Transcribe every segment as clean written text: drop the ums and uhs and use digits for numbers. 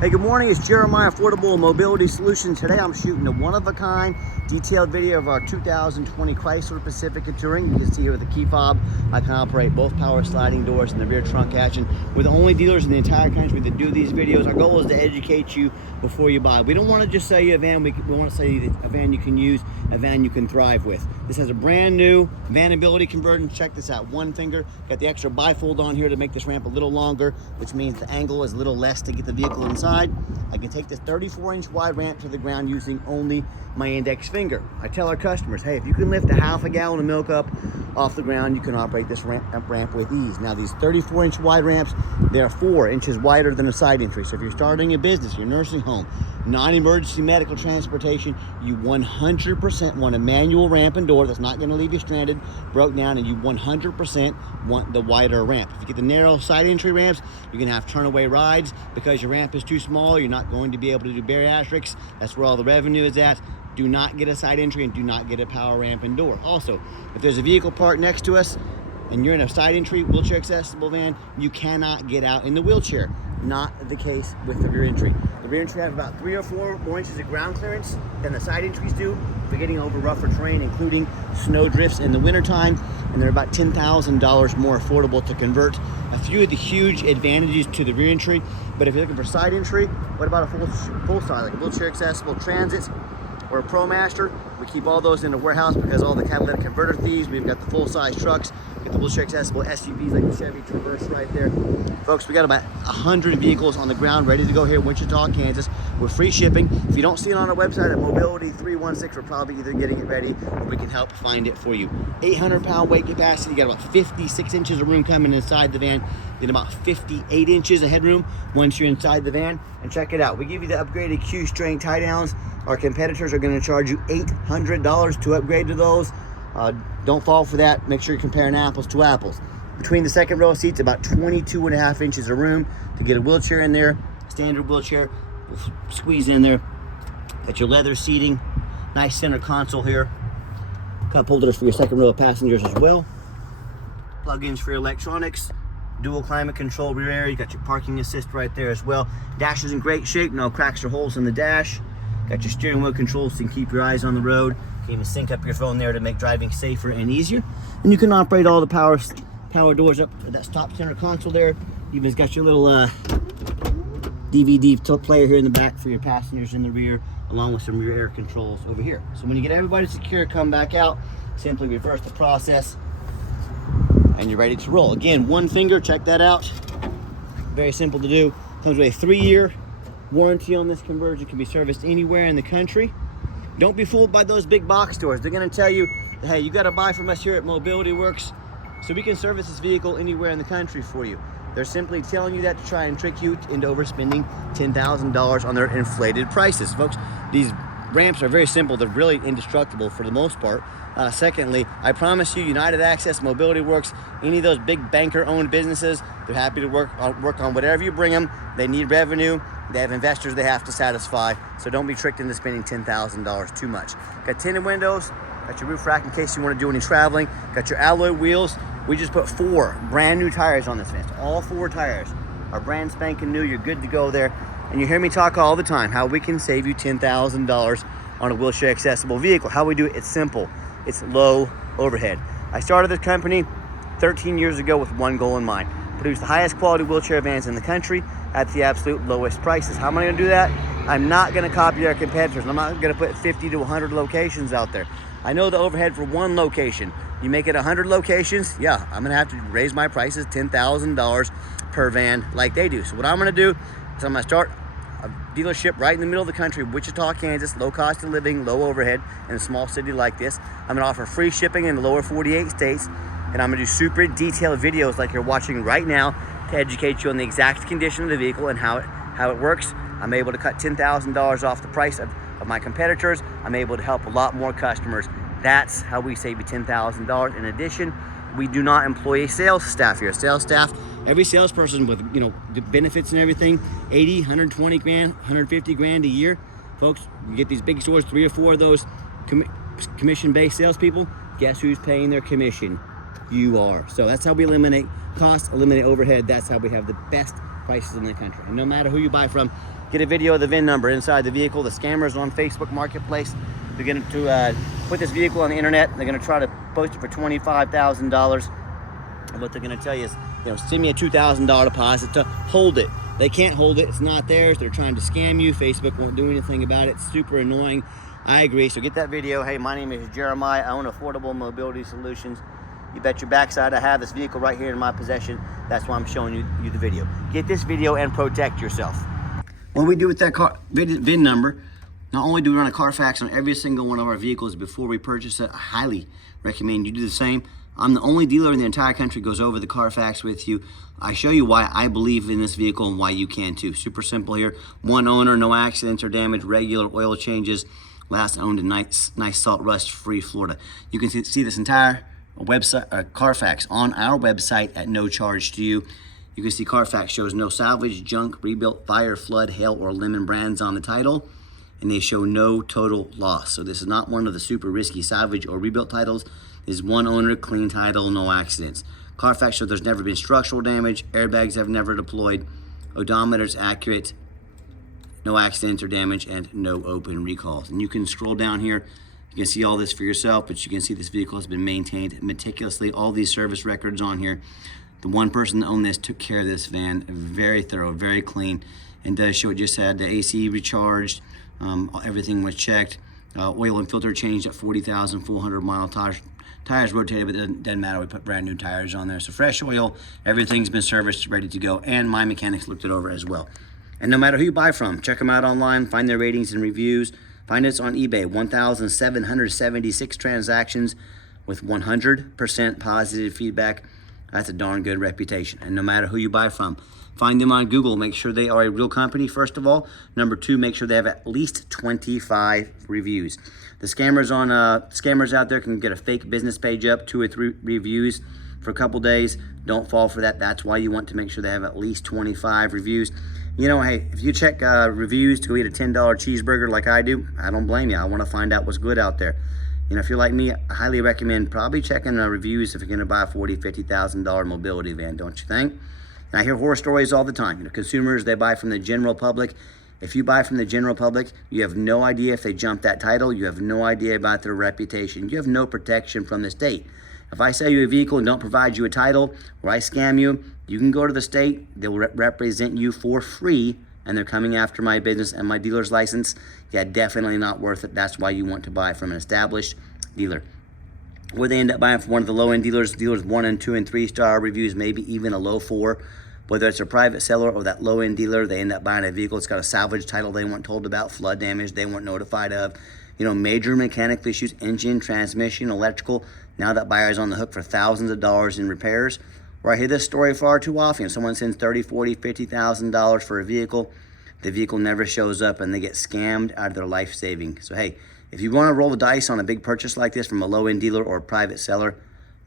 Hey, good morning. It's Jeremiah Affordable Mobility Solutions. Today I'm shooting a one-of-a-kind detailed video of our 2020 Chrysler Pacifica Touring. You can see here with the key fob, I can operate both power sliding doors and the rear trunk action. We're the only dealers in the entire country that do these videos. Our goal is to educate you before you buy. We don't want to just sell you a van. We want to sell you a van you can use, a van you can thrive with. This has a brand new vanability conversion. Check this out. One finger. Got the extra bifold on here to make this ramp a little longer, which means the angle is a little less to get the vehicle inside. I can take this 34-inch wide ramp to the ground using only my index finger. I tell our customers, hey, if you can lift a half a gallon of milk up off the ground, you can operate this ramp with ease. Now, these 34-inch wide ramps, they're 4 inches wider than a side entry. So if you're starting a business, your nursing home, non-emergency medical transportation, you 100% want a manual ramp and door that's not going to leave you stranded, broke down, and you 100% want the wider ramp. If you get the narrow side entry ramps, you're going to have turn-away rides because your ramp is too small. You're not going to be able to do bariatrics. That's where all the revenue is at. Do not get a side entry and do not get a power ramp and door. Also, if there's a vehicle parked next to us and you're in a side entry wheelchair accessible van, you cannot get out in the wheelchair. Not the case with the rear entry. The rear entry has about 3 or 4 more inches of ground clearance than the side entries do for getting over rougher terrain, including snow drifts in the wintertime, and they're about $10,000 more affordable to convert. A few of the huge advantages to the rear entry, but if you're looking for side entry, what about a full size, like a wheelchair accessible Transit or a ProMaster? We keep all those in the warehouse because all the catalytic converter thieves. We've got the full-size trucks, we've got the wheelchair accessible SUVs like the Chevy Traverse right there. Folks, we got about 100 vehicles on the ground ready to go here in Wichita, Kansas, with free shipping. If you don't see it on our website at Mobility 316, we're probably either getting it ready or we can help find it for you. 800-pound weight capacity. You got about 56 inches of room coming inside the van, then about 58 inches of headroom once you're inside the van. And check it out, we give you the upgraded Q-string tie downs. Our competitors are going to charge you $800 to upgrade to those. Don't fall for that. Make sure you're comparing apples to apples. Between the second row of seats, about 22.5 inches of room to get a wheelchair in there. Standard wheelchair will squeeze in there. Got your leather seating, nice center console here. Cup holders for your second row of passengers as well. Plug-ins for your electronics. Dual climate control rear area. You got your parking assist right there as well. Dash is in great shape, no cracks or holes in the dash. Got your steering wheel controls so you can keep your eyes on the road. You can even sync up your phone there to make driving safer and easier. And you can operate all the power doors up to that top center console there. Even got your little DVD player here in the back for your passengers in the rear, along with some rear air controls over here. So when you get everybody secure, come back out, simply reverse the process, and you're ready to roll. Again, one finger, check that out. Very simple to do. Comes with a 3-year warranty on this conversion. Can be serviced anywhere in the country. Don't be fooled by those big box stores. They're going to tell you, hey, you got to buy from us here at Mobility Works so we can service this vehicle anywhere in the country for you. They're simply telling you that to try and trick you into overspending $10,000 on their inflated prices. Folks, these ramps are very simple. They're really indestructible for the most part. Secondly, I promise you, United Access, Mobility Works, any of those big banker-owned businesses, they're happy to work on whatever you bring them. They need revenue. They have investors they have to satisfy. So don't be tricked into spending $10,000 too much. Got tinted windows. Got your roof rack in case you want to do any traveling. Got your alloy wheels. We just put 4 brand new tires on this van. All 4 tires are brand spanking new. You're good to go there. And you hear me talk all the time how we can save you $10,000 on a wheelchair accessible vehicle. How we do it, it's simple. It's low overhead. I started this company 13 years ago with one goal in mind: produce the highest quality wheelchair vans in the country at the absolute lowest prices. How am I going to do that? I'm not going to copy our competitors. I'm not going to put 50 to 100 locations out there. I know the overhead for one location. You make it 100 locations, yeah, I'm going to have to raise my prices $10,000 per van like they do. So what I'm going to do is I'm going to start a dealership right in the middle of the country, Wichita, Kansas, low cost of living, low overhead in a small city like this. I'm going to offer free shipping in the lower 48 states, and I'm going to do super detailed videos like you're watching right now to educate you on the exact condition of the vehicle and how it works. I'm able to cut $10,000 off the price of my competitors. I'm able to help a lot more customers. That's how we save you $10,000. In addition, we do not employ a sales staff here. Sales staff, every salesperson with the benefits and everything, 80, 120 grand, 150 grand a year. Folks, you get these big stores, 3 or 4 of those commission-based salespeople. Guess who's paying their commission? You are. So that's how we eliminate costs, eliminate overhead. That's how we have the best prices in the country. And no matter who you buy from, get a video of the VIN number inside the vehicle. The scammers on Facebook Marketplace, they're going to put this vehicle on the internet. They're going to try to post it for $25,000. And what they're going to tell you is, send me a $2,000 deposit to hold it. They can't hold it. It's not theirs. They're trying to scam you. Facebook won't do anything about it. It's super annoying. I agree. So get that video. Hey, my name is Jeremiah. I own Affordable Mobility Solutions. You bet your backside I have this vehicle right here in my possession. That's why I'm showing you the video. Get this video and protect yourself. What we do with that car VIN number, not only do we run a Carfax on every single one of our vehicles before we purchase it, I highly recommend you do the same. I'm the only dealer in the entire country goes over the Carfax with you. I show you why I believe in this vehicle and why you can too. Super simple here. One owner, no accidents or damage, regular oil changes, last owned in nice salt rust free Florida. You can see this entire website, Carfax on our website at no charge to you. You can see Carfax shows no salvage, junk, rebuilt, fire, flood, hail, or lemon brands on the title, and they show no total loss. So this is not one of the super risky salvage or rebuilt titles. This is one owner, clean title, no accidents. Carfax shows there's never been structural damage, airbags have never deployed, odometer's accurate, no accidents or damage, and no open recalls. And you can scroll down here. You can see all this for yourself, but you can see this vehicle has been maintained meticulously. All these service records on here. The one person that owned this took care of this van. Very thorough, very clean, and does show it just had the AC recharged. Everything was checked. Oil and filter changed at 40,400 mile tires rotated, but it doesn't matter. We put brand new tires on there. So fresh oil, everything's been serviced, ready to go, and my mechanics looked it over as well. And no matter who you buy from, check them out online, find their ratings and reviews. Find us on eBay, 1,776 transactions with 100% positive feedback. That's a darn good reputation. And no matter who you buy from, find them on Google. Make sure they are a real company, first of all. Number two, make sure they have at least 25 reviews. The scammers out there can get a fake business page up, 2 or 3 reviews for a couple days. Don't fall for that. That's why you want to make sure they have at least 25 reviews. Hey, if you check reviews to go eat a $10 cheeseburger like I do, I don't blame you. I want to find out what's good out there. If you're like me, I highly recommend probably checking reviews if you're going to buy a $40,000, $50,000 mobility van, don't you think? And I hear horror stories all the time. Consumers, they buy from the general public. If you buy from the general public, you have no idea if they jumped that title. You have no idea about their reputation. You have no protection from the state. If I sell you a vehicle and don't provide you a title, or I scam you, you can go to the state. They will represent you for free, and they're coming after my business and my dealer's license. Yeah, definitely not worth it. That's why you want to buy from an established dealer. Where they end up buying from one of the low-end dealers 1 and 2 and 3 star reviews, maybe even a low 4. Whether it's a private seller or that low-end dealer, they end up buying a vehicle. It's got a salvage title they weren't told about, flood damage they weren't notified of, major mechanical issues, engine, transmission, electrical. Now that buyer's on the hook for thousands of dollars in repairs. Where I hear this story far too often. Someone sends $30,000, $40,000, $50,000 for a vehicle. The vehicle never shows up and they get scammed out of their life savings. So hey, if you want to roll the dice on a big purchase like this from a low-end dealer or a private seller,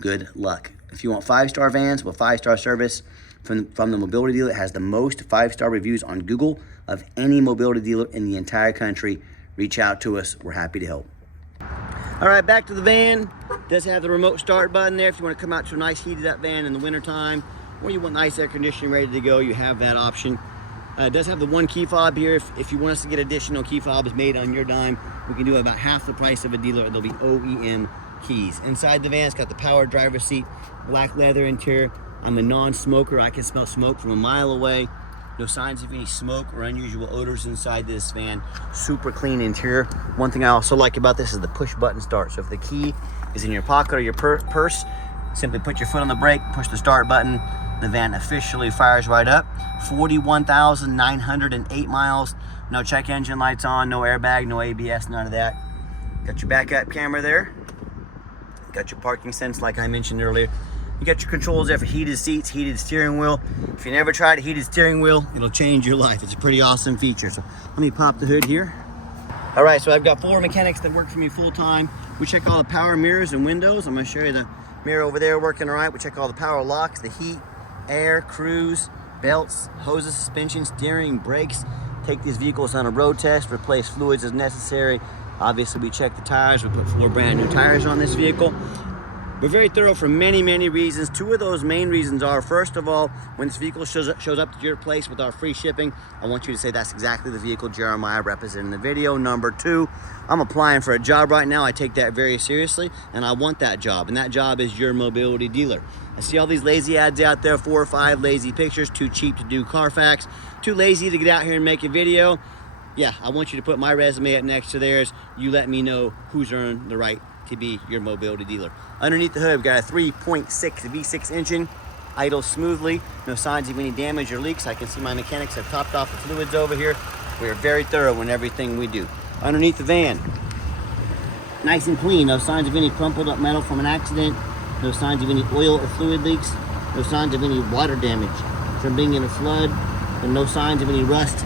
good luck. If you want 5-star vans with 5-star service from the mobility dealer that has the most 5-star reviews on Google of any mobility dealer in the entire country, reach out to us. We're happy to help. All right, back to the van. It does have the remote start button there if you want to come out to a nice heated up van in the wintertime, or you want nice air conditioning ready to go, you have that option. It does have the one key fob here. If you want us to get additional key fobs made on your dime, we can do about half the price of a dealer. There'll be OEM keys. Inside the van, it's got the power driver's seat, black leather interior. I'm a non-smoker. I can smell smoke from a mile away. No signs of any smoke or unusual odors inside this van. Super clean interior. One thing I also like about this is the push button start. So if the key is in your pocket or your purse, simply put your foot on the brake, push the start button. The van officially fires right up. 41,908 miles. No check engine lights on, no airbag, no ABS, none of that. Got your backup camera there. Got your parking sense like I mentioned earlier. You got your controls there for heated seats, heated steering wheel. If you never tried a heated steering wheel, it'll change your life. It's a pretty awesome feature. So let me pop the hood here. All right, so I've got 4 mechanics that work for me full time. We check all the power mirrors and windows. I'm gonna show you the mirror over there working all right. We check all the power locks, the heat, air, cruise, belts, hoses, suspension, steering, brakes. Take these vehicles on a road test, replace fluids as necessary. Obviously, we check the tires. We put 4 brand new tires on this vehicle. We're very thorough for many, many reasons. Two of those main reasons are, first of all, when this vehicle shows up to your place with our free shipping, I want you to say that's exactly the vehicle Jeremiah represented in the video. Number two, I'm applying for a job right now. I take that very seriously, and I want that job, and that job is your mobility dealer. I see all these lazy ads out there, 4 or 5 lazy pictures, too cheap to do Carfax, too lazy to get out here and make a video. Yeah, I want you to put my resume up next to theirs. You let me know who's earned the right to be your mobility dealer. Underneath the hood, we've got a 3.6 V6 engine, idles smoothly, no signs of any damage or leaks. I can see my mechanics have topped off the fluids over here. We are very thorough in everything we do. Underneath the van, nice and clean, no signs of any crumpled up metal from an accident, no signs of any oil or fluid leaks, no signs of any water damage from being in a flood, and no signs of any rust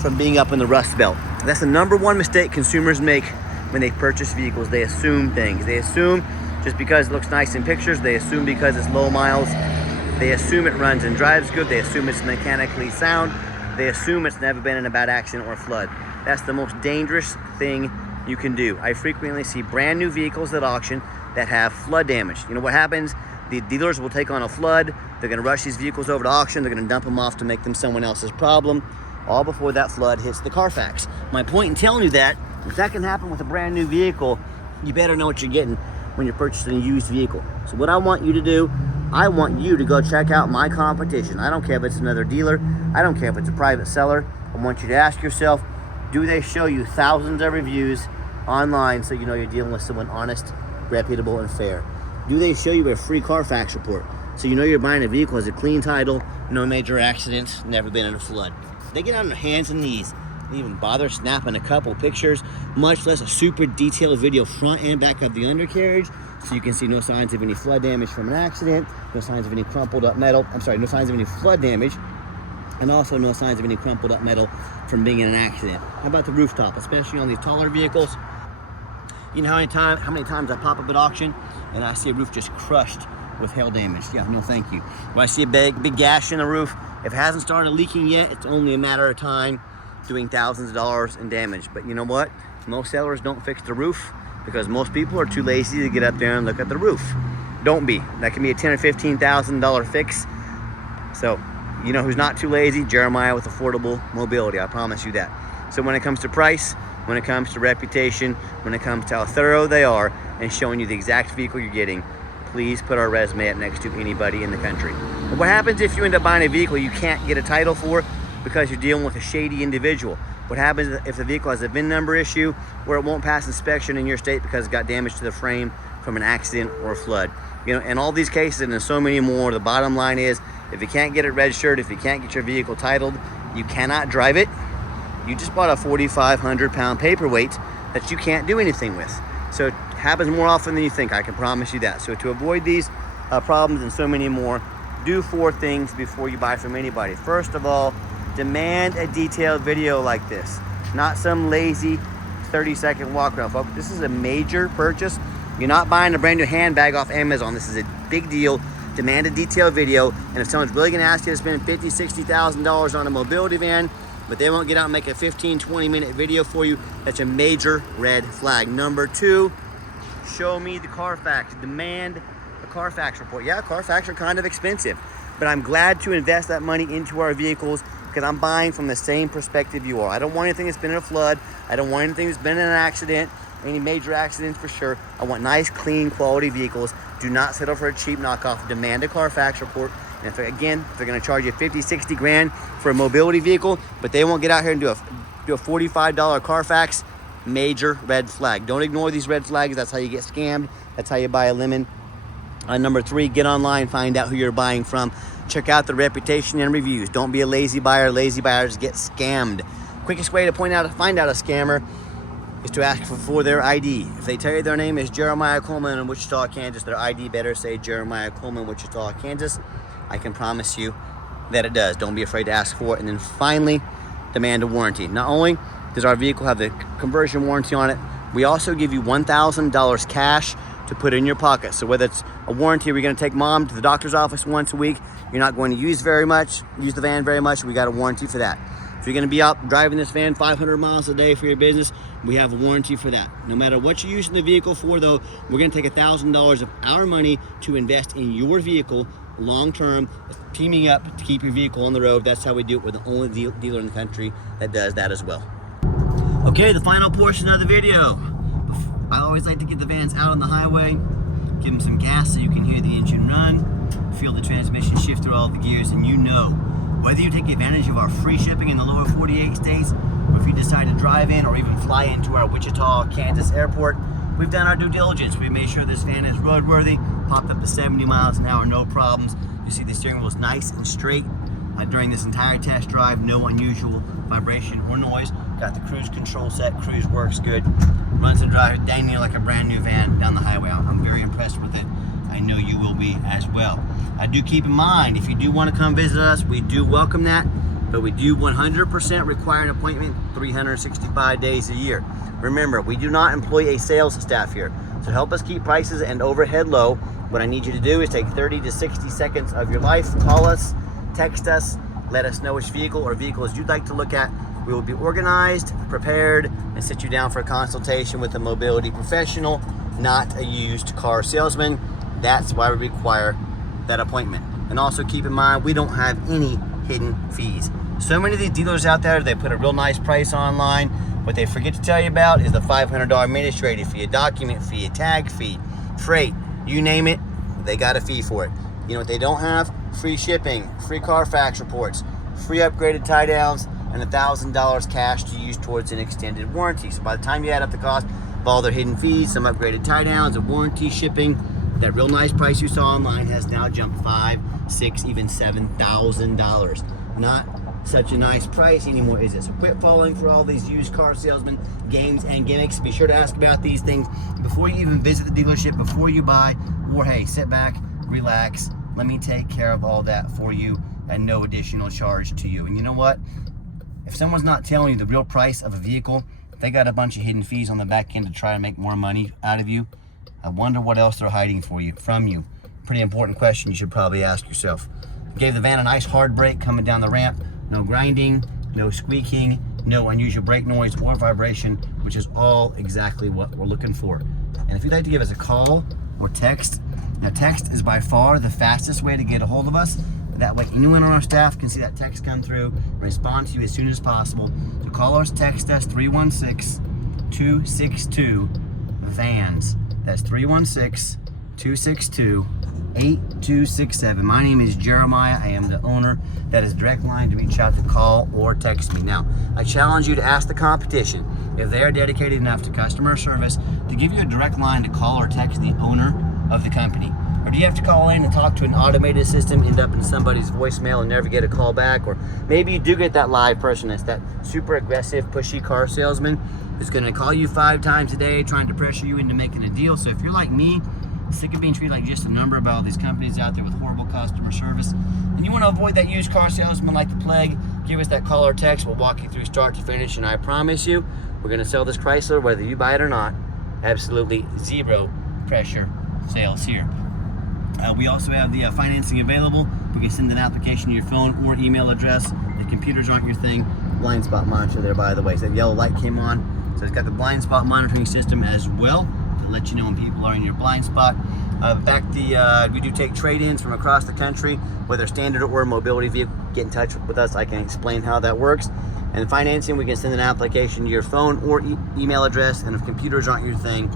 from being up in the rust belt. That's the number one mistake consumers make when they purchase vehicles. They assume things. They assume just because it looks nice in pictures, they assume because it's low miles, they assume it runs and drives good, they assume it's mechanically sound, they assume it's never been in a bad accident or flood. That's the most dangerous thing you can do. I frequently see brand new vehicles at auction that have flood damage. You know what happens? The dealers will take on a flood, they're gonna rush these vehicles over to auction, they're gonna dump them off to make them someone else's problem, all before that flood hits the Carfax. My point in telling you that, if that can happen with a brand new vehicle, you better know what you're getting when you're purchasing a used vehicle. So what I want you to do, I want you to go check out my competition. I don't care if it's another dealer, I don't care if it's a private seller. I want you to ask yourself, do they show you thousands of reviews online so you know you're dealing with someone honest, reputable, and fair? Do they show you a free Carfax report so you know you're buying a vehicle that has a clean title, no major accidents, never been in a flood? They get on their hands and knees, they even bother snapping a couple pictures, much less a super detailed video front and back of the undercarriage, so you can see no signs of any flood damage from an accident, no signs of any crumpled up metal, no signs of any flood damage, and also no signs of any crumpled up metal from being in an accident. How about the rooftop, especially on these taller vehicles? You know how many times I pop up at auction and I see a roof just crushed with hail damage? Yeah, no thank you. When I see a big gash in the roof, if it hasn't started leaking yet, it's only a matter of time, doing thousands of dollars in damage. But you know what? Most sellers don't fix the roof because most people are too lazy to get up there and look at the roof. Don't be. That can be a $10,000 or $15,000 fix. So, you know who's not too lazy? Jeremiah with Affordable Mobility. I promise you that. So when it comes to price, when it comes to reputation, when it comes to how thorough they are and showing you the exact vehicle you're getting, please put our resume up next to anybody in the country. And what happens if you end up buying a vehicle you can't get a title for because you're dealing with a shady individual? What happens if the vehicle has a VIN number issue where it won't pass inspection in your state because it got damage to the frame from an accident or a flood? You know, in all these cases and in so many more, the bottom line is, if you can't get it registered, if you can't get your vehicle titled, you cannot drive it. You just bought a 4,500 pound paperweight that you can't do anything with. So it happens more often than you think, I can promise you that. So to avoid these problems and so many more, do 4 things before you buy from anybody. First of all, demand a detailed video like this, not some lazy 30-second walk around, folks. This is a major purchase. You're not buying a brand new handbag off Amazon. This is a big deal. Demand a detailed video, and if someone's really gonna ask you to spend $50,000, $60,000 on a mobility van, but they won't get out and make a 15-20 minute video for you, that's a major red flag. Number 2, show me the Carfax. Demand a Carfax report. Yeah, Carfax are kind of expensive, but I'm glad to invest that money into our vehicles because I'm buying from the same perspective you are. I don't want anything that's been in a flood. I don't want anything that's been in an accident, any major accidents for sure. I want nice, clean, quality vehicles. Do not settle for a cheap knockoff. Demand a Carfax report. And if they're gonna charge you 50, 60 grand for a mobility vehicle, but they won't get out here and do a $45 Carfax, major red flag. Don't ignore these red flags. That's how you get scammed. That's how you buy a lemon. Number 3, get online, find out who you're buying from. Check out the reputation and reviews. Don't be a lazy buyer. Lazy buyers get scammed. Quickest way to find out a scammer is to ask for their ID. If they tell you their name is Jeremiah Coleman in Wichita, Kansas, their ID better say Jeremiah Coleman, Wichita, Kansas. I can promise you that it does. Don't be afraid to ask for it. And then finally, demand a warranty. Not only does our vehicle have the conversion warranty on it, we also give you $1,000 cash to put in your pocket. So whether it's a warranty, we're gonna take mom to the doctor's office once a week, you're not going to use the van very much, we got a warranty for that. If you're going to be out driving this van 500 miles a day for your business, we have a warranty for that. No matter what you're using the vehicle for, though, we're going to take $1,000 of our money to invest in your vehicle long-term, teaming up to keep your vehicle on the road. That's how we do it. We're the only dealer in the country that does that as well. Okay, the final portion of the video. I always like to get the vans out on the highway, give them some gas so you can hear the engine run, feel the transmission shift through all the gears, and you know, whether you take advantage of our free shipping in the lower 48 states, or if you decide to drive in or even fly into our Wichita, Kansas airport, we've done our due diligence. We made sure this van is roadworthy, popped up to 70 miles an hour, no problems. You see the steering wheel is nice and straight. During this entire test drive, no unusual vibration or noise. Got the cruise control set, cruise works good. Runs and drives dang near like a brand new van down the highway. I'm very impressed with it. I know you will be as well. I do keep in mind, if you do want to come visit us, we do welcome that, but we do 100% require an appointment 365 days a year. Remember, we do not employ a sales staff here. So help us keep prices and overhead low. What I need you to do is take 30 to 60 seconds of your life, call us, text us, let us know which vehicle or vehicles you'd like to look at. We will be organized, prepared, and sit you down for a consultation with a mobility professional, not a used car salesman. That's why we require that appointment. And also keep in mind, we don't have any hidden fees. So many of these dealers out there, they put a real nice price online. What they forget to tell you about is the $500 administrative fee, a document fee, a tag fee, freight, you name it, they got a fee for it. You know what they don't have? Free shipping, free Carfax reports, free upgraded tie downs, and $1,000 cash to use towards an extended warranty. So by the time you add up the cost of all their hidden fees, some upgraded tie downs, a warranty, shipping, that real nice price you saw online has now jumped $5,000, $6,000, even $7,000. Not such a nice price anymore, is it? So quit falling for all these used car salesmen games and gimmicks. Be sure to ask about these things before you even visit the dealership, before you buy, or hey, sit back, relax, let me take care of all that for you at no additional charge to you. And you know what? If someone's not telling you the real price of a vehicle, if they got a bunch of hidden fees on the back end to try to make more money out of you, I wonder what else they're hiding from you. Pretty important question you should probably ask yourself. Gave the van a nice hard brake coming down the ramp. No grinding, no squeaking, no unusual brake noise or vibration, which is all exactly what we're looking for. And if you'd like to give us a call or text, now text is by far the fastest way to get a hold of us. That way anyone on our staff can see that text come through, respond to you as soon as possible. So call us, text us, 316-262-VANS. That's 316-262-8267. My name is Jeremiah. I am the owner. That is direct line to reach out to call or text me. Now, I challenge you to ask the competition if they are dedicated enough to customer service to give you a direct line to call or text the owner of the company. Or do you have to call in and talk to an automated system, end up in somebody's voicemail and never get a call back? Or maybe you do get that live person that's that super aggressive, pushy car salesman who's gonna call you 5 times a day trying to pressure you into making a deal. So if you're like me, sick of being treated like just a number by all these companies out there with horrible customer service, and you want to avoid that used car salesman like the plague, give us that call or text. We'll walk you through start to finish, and I promise you, we're going to sell this Chrysler whether you buy it or not. Absolutely zero pressure sales here. We also have the financing available. We can send an application to your phone or email address. The computers aren't your thing. Blind spot monitor there, by the way. So that yellow light came on. So it's got the blind spot monitoring system as well to let you know when people are in your blind spot. We do take trade-ins from across the country, whether standard or mobility vehicle. Get in touch with us. I can explain how that works. And financing, we can send an application to your phone or email address. And if computers aren't your thing,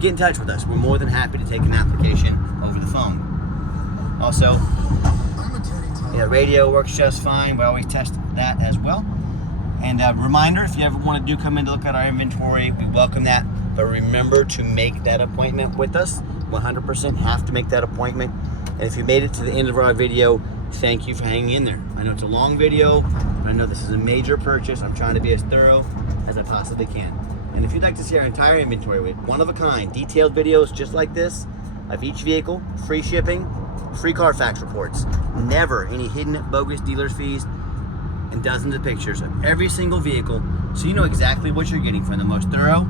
get in touch with us. We're more than happy to take an application over the phone. Also, radio works just fine. We always test that as well. And a reminder, if you ever want to come in to look at our inventory, we welcome that. But remember to make that appointment with us. 100% have to make that appointment. And if you made it to the end of our video, thank you for hanging in there. I know it's a long video, but I know this is a major purchase. I'm trying to be as thorough as I possibly can. And if you'd like to see our entire inventory with one-of-a-kind detailed videos just like this of each vehicle, free shipping, free Carfax reports, never any hidden bogus dealer's fees, and dozens of pictures of every single vehicle so you know exactly what you're getting from the most thorough,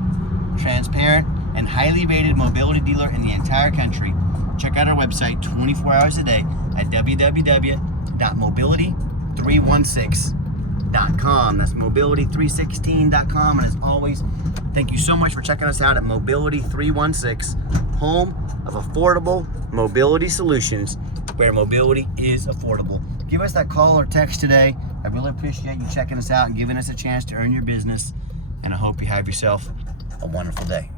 transparent, and highly rated mobility dealer in the entire country. Check out our website 24 hours a day at www.mobility316.com. mobility316.com. That's mobility316.com. And as always, thank you so much for checking us out at Mobility 316, home of affordable mobility solutions, where mobility is affordable. Give us that call or text today. I really appreciate you checking us out and giving us a chance to earn your business. And I hope you have yourself a wonderful day.